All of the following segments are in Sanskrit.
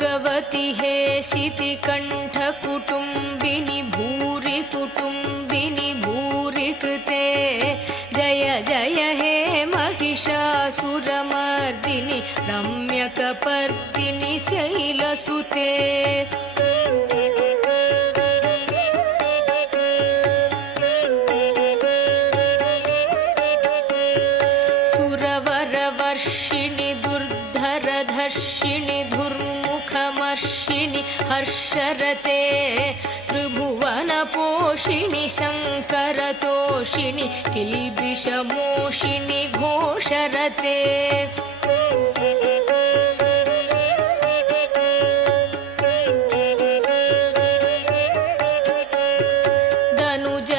भगवति हे शितिकण्ठकुटुम्बिनि भूरि कुटुम्बिनि भूरि कृते जय जय हे महिषासुरमर्दिनि रम्यकपर्दिनि शैलसुते सुरवरवर्षिणि दुर्धरधर्षिणि धुर्मुखमर्षिणि हर्षरते त्रिभुवनपोषिणि शङ्करतोषिणि किल्बिषमोषिणि घोषरते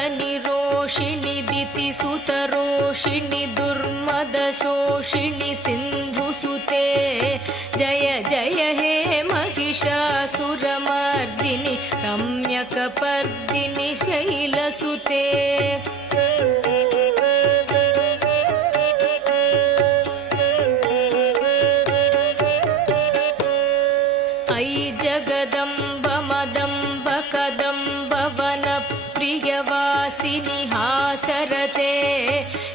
धनुजनिरोषिणि दितिसुतरोषिणि दुर्मदशोषिणि सिन्धुसुते जय जय हे महिषासुरमर्दिनि रम्यकपर्दिनि शैलसुते अयि जगदम्ब मदम्ब कदम्ब वनप्रियवासिनि हासरते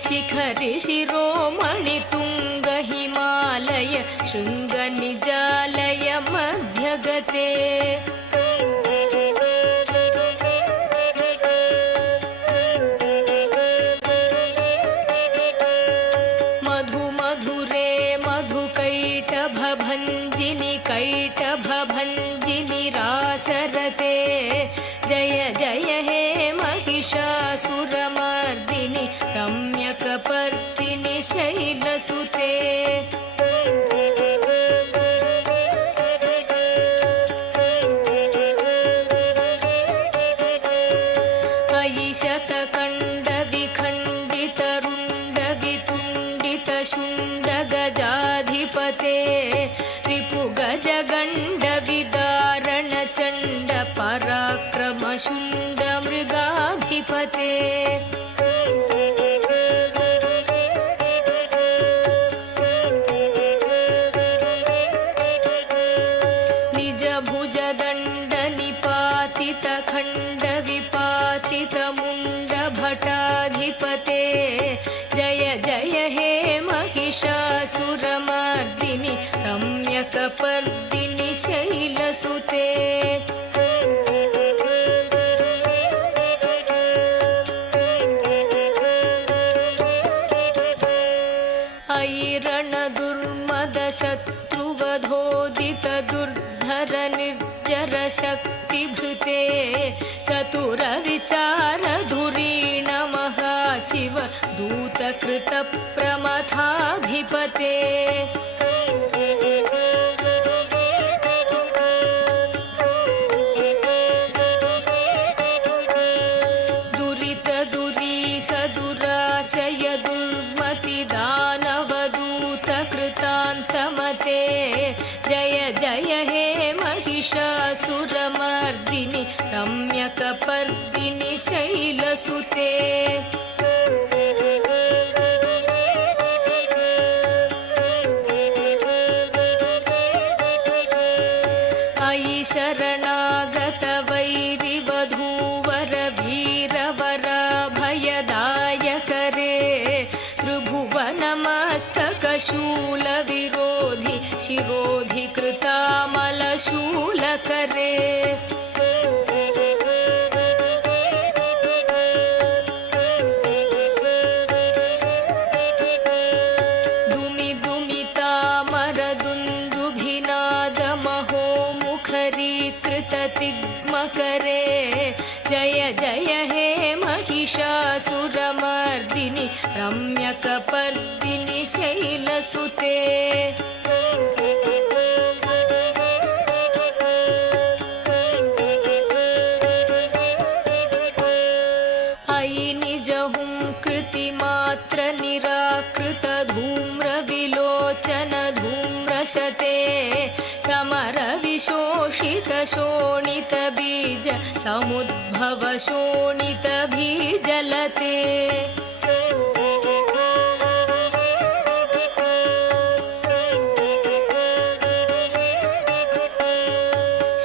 शिखरि शिरोमणि तुङ्ग हिमालय शृङ्गनिजालय मध्यगते मधु मधुरे मधुकैटभभञ्जिनि कैटभभञ्जिनि रासरते जय जय हे महिषासुरमर्दिनि रम्यकपर्दिनि शैलसुते अयि शतकण्डविखण्डितरुण्डवितुण्डितशुण्डगजाधिपते रिपुगजगण्डविदारणचण्ड पराक्रमशुण्डमृगाधिपते निजभुजदण्डनिपातितखण्डविपातितमुण्डभटाधिपते जय जय हे महिषासुरमर्दिनि रम्यकपर्दिनि शैलसुते अयि रणदुर्मदशत्रुवधोदितदुर्धर निर्जरशक्तिभृते चतुरविचारधुरीण महाशिव दूतकृतप्रमथाधिपते दुरितदुरीह दुराशय दुर्मतिदानवदूतकृतान्तमते जय जय हे महिषासुरमर्दिनि रम्यकपर्दिनि शैलसुते अयि शरणागतवैरिवधूवर वीरवराभयदायकरे त्रिभुवनमस्तकशूलविरोधि शिरोधिकृतामलशूलकरे दुमिदुमितामरदुन्दुभिनादमहोमुखरीकृततिग्मकरे जय जय हे महिषासुरमर्दिनि रम्यकपर्दिनि शैलसुते अयि निजहुंकृतिमात्र निराकृतधूम्रविलोचन धूम्रशते समरविशोषितशोणितबीज समुद्भवशोणितबीजलते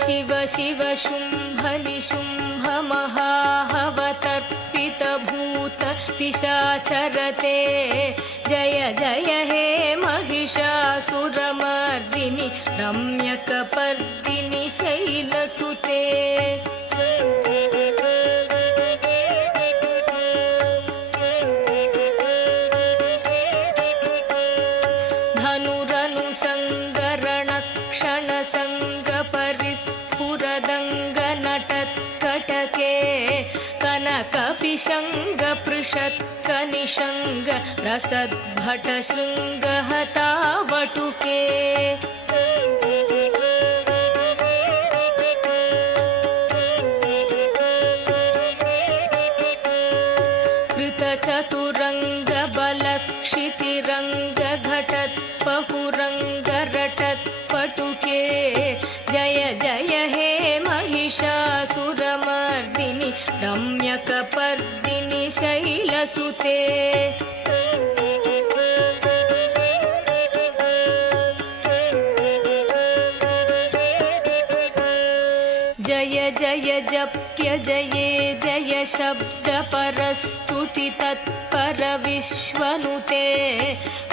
शिव शिव शुम्भ निशुम्भ महाहवतर्पित भूत पिशाचरते जय जय हे महिषासुरमर्दिनि रम्यकपर्दिनि शैलसुते कनकपिशङ्गपृषत्कनिशङ्ग रसद्भटशृङ्गहतावटुके कृतचतुरङ्गबलक्षितिरङ्गघटत्पहुरङ्गरटत्पटुके जय जय हे महिषासुरमर्दिनि रम्यकपर्दिनि शैलसुते जय जय जप्य जये जय शब्दपरस्तुति तत्पर विश्वनुते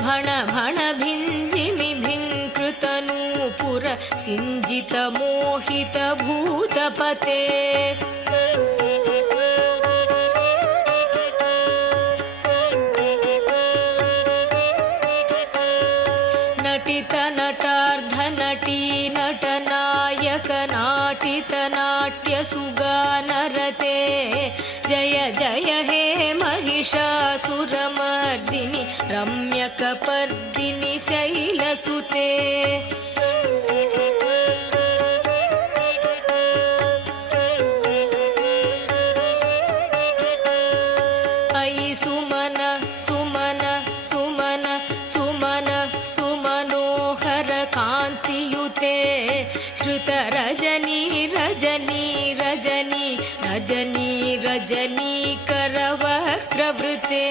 भण भण भिञ्जिमि भिङ्कृतनूपुर सिञ्जित मोहित भूतपते नटित नटार्धनटी नटनायक नाटित नाट्यसुगानरते जय जय हे महिषासुरमर्दिनि रम्यकपर्दिनि शैलसुते अयि सुमन सुमन सुमन सुमन सुमनोहर कान्तियुते श्रुतरजनी रजनी रजनी रजनी रजनी करवक्त्रवृते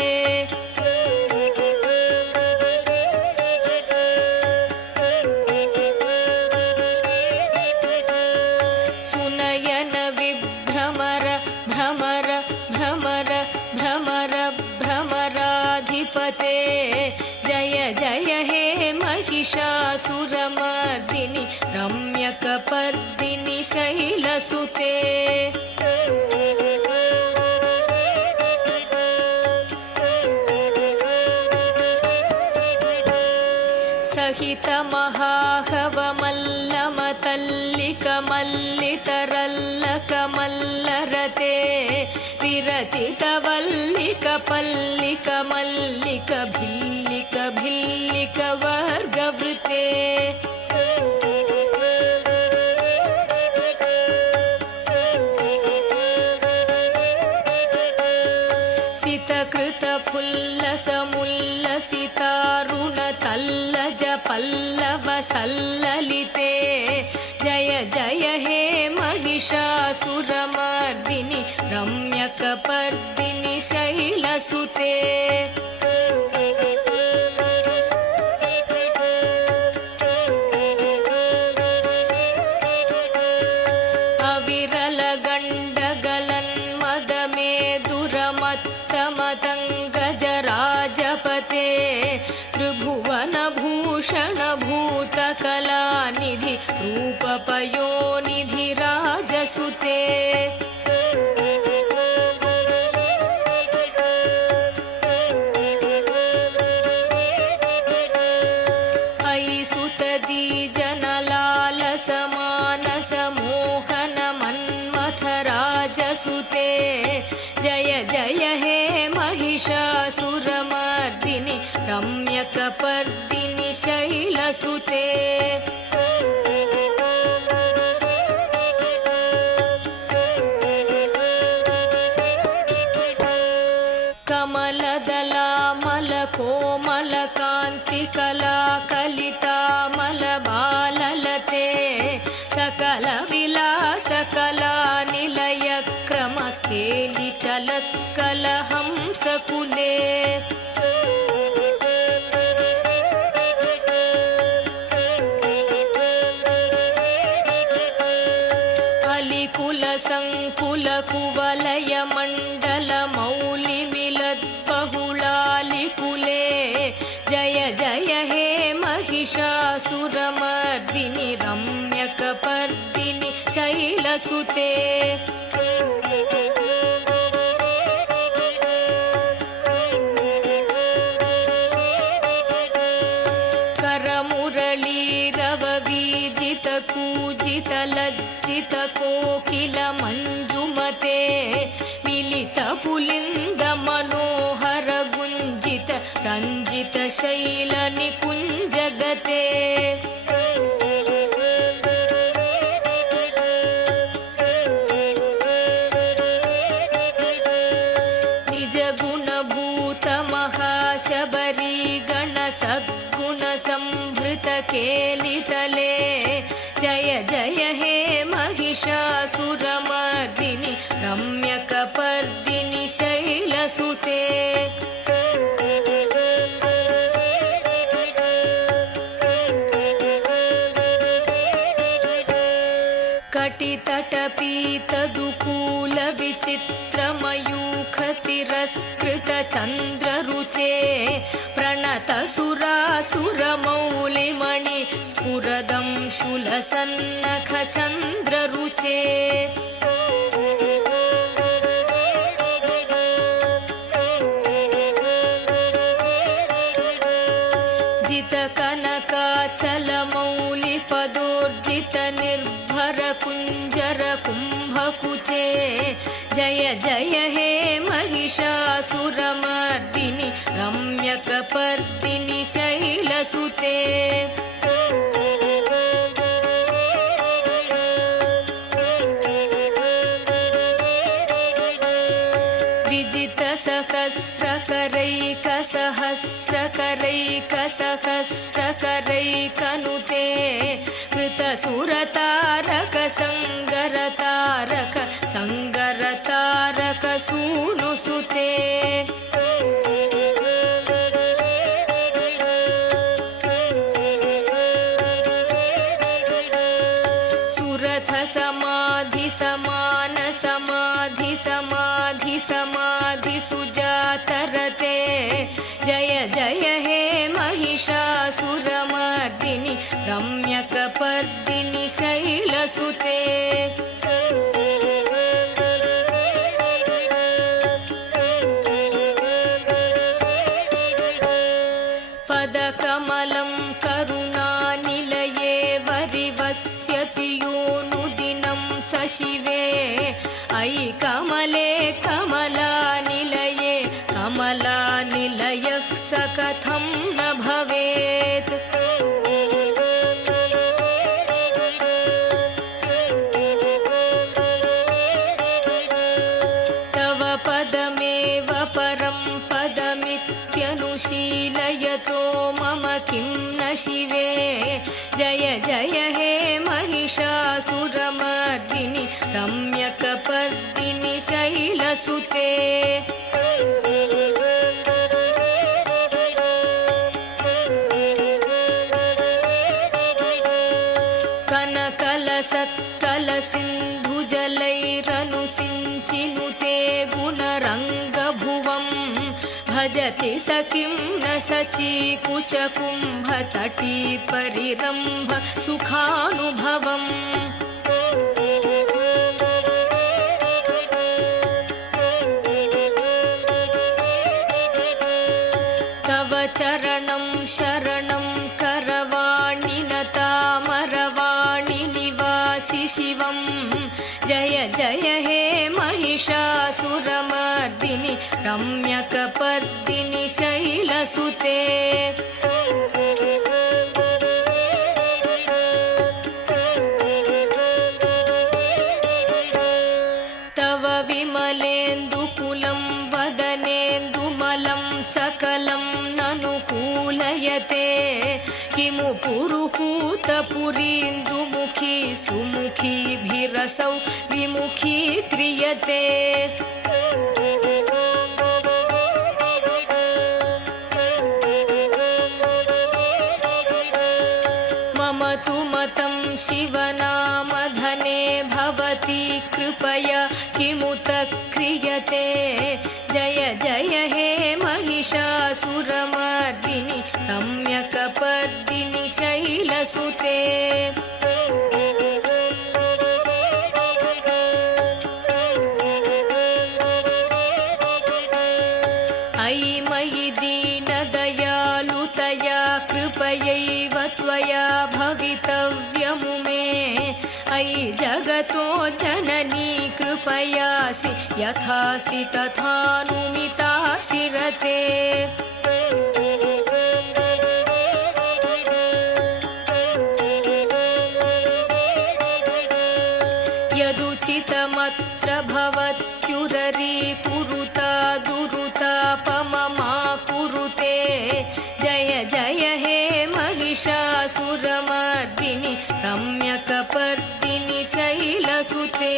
सुनयन विभ्रमर भ्रमर भ्रमर भ्रमर भ्रमराधिपते जय जय हे महिषासुरमर्दिनि रम्यकपर्दिनि शैलसुते सहित महाहवमल्लमतल्लिकमल्लितरल्लकमल्लरते विरचितवल्लिकपल्लिकमल्लिकभिल्लिकभिल्लिकवर्गवृते सितकृतफुल्लसमुल्लसितारुणतल्लजपल्लवसल्ललिते जय जय हे महिषासुरमर्दिनि रम्यकपर्दिनि शैलसुते अविरलगण्डगलन्मदमेदुरमत्तमतङ्गजराजपते त्रिभुवनभूषणभूतकलानिधि रूपपयोनिधि राजसुते अयि सुतदीजनलालसमानसमोहनमन्मथराजसुते जय जय हे महिषासुरमर्दिनि रम्यकपर्दिनि शैलसुते कमलदलामलकोमलकान्तिकलाकलितामलबाललते सकलविलासकलानिलयक्रमकेलिचलत्कलहंसकुले कुले जय जय हे महिषासुरमर्दिनि रम्यकपर्दिनि शैलसुते कूजितलज्जित कोकिल मंजुमते मिलित पुलिंद मनोहर गुंजित रंजित शैल निकुंजगते निज गुणभूत महाशबरी गण सद्गुण संभृत केलितले जय जय हे महिषासुरमर्दिनि रम्यकपर्दिनि शैलसुते कटितटपीतदुकूल विचित्रमयूखतिरस्कृत चन्द्ररुचे प्रणतसुरासुरमौलिमणि स्फुरदं शूलसन्नख चन्द्ररुचे जितकनकाचलमौलिपदोर्जित निर्भर कुञ्जर कुम्भकुचे जय जय हे महिषासुरमर्दिनि रम्यकपर्दिनि शैलसुते सहस्रकरैकसहस्रकरैकसहस्रकरैकनुते कृतसुरतारक संगरतारक संगरतारक सूनुसुते सुरथ समाधि समान समाधि समाधि समाधि सुजातरते जय जय हे महिषासुरमर्दिनि रम्यकपर्दिनि शैलसुते पदकमलं करुणानिलये वरिवस्यति योनुदिनं सशिवे अयि कमले कमलानिलये कमलानिलयः स कथं न भवेत् तव पदमेव परं पदमित्यनुशीलयतो मम किं न शिवे जय जय हे महिषासुरमर्दिनि रम्यकपर्दिनि शैलसुते कनकलसत्कलसिन्धुजलैरनुसिञ्चिनुते गुणरङ्गभुवं भजति स किं न सचीकुचकुम्भतटी परिरम्भ सुखानुभवम् तव चरणं शरणं करवाणि नतामरवाणि निवासि शिवं जय जय हे महिषासुरमर्दिनि रम्यकपर्दिनि शैलसुते तव विमलेन्दुकुलं वदनेन्दुमलं सकलं ननुकूलयते किमु पुरुहूतपुरीन्दुमुखी सुमुखीभिरसौ विमुखी क्रियते मम तु मतं शिवनामधने भवति कृपया किमुत क्रियते जय जय हे महिषासुरमर्दिनि रम्यकपर्दिनि शैलसुते अयि मयि दीनदयालुतया कृपयैव त्वया भवितव्यमुमे अयि जगतो जननी कृपयासि यथासि तथानुमितासि रते यदुचितमत्र भवत्युदरीकुरुता दुरुतापममा कुरुते जय जय हे महिषासुरमर्दिनि रम्यकपर्दिनि शैलसुते।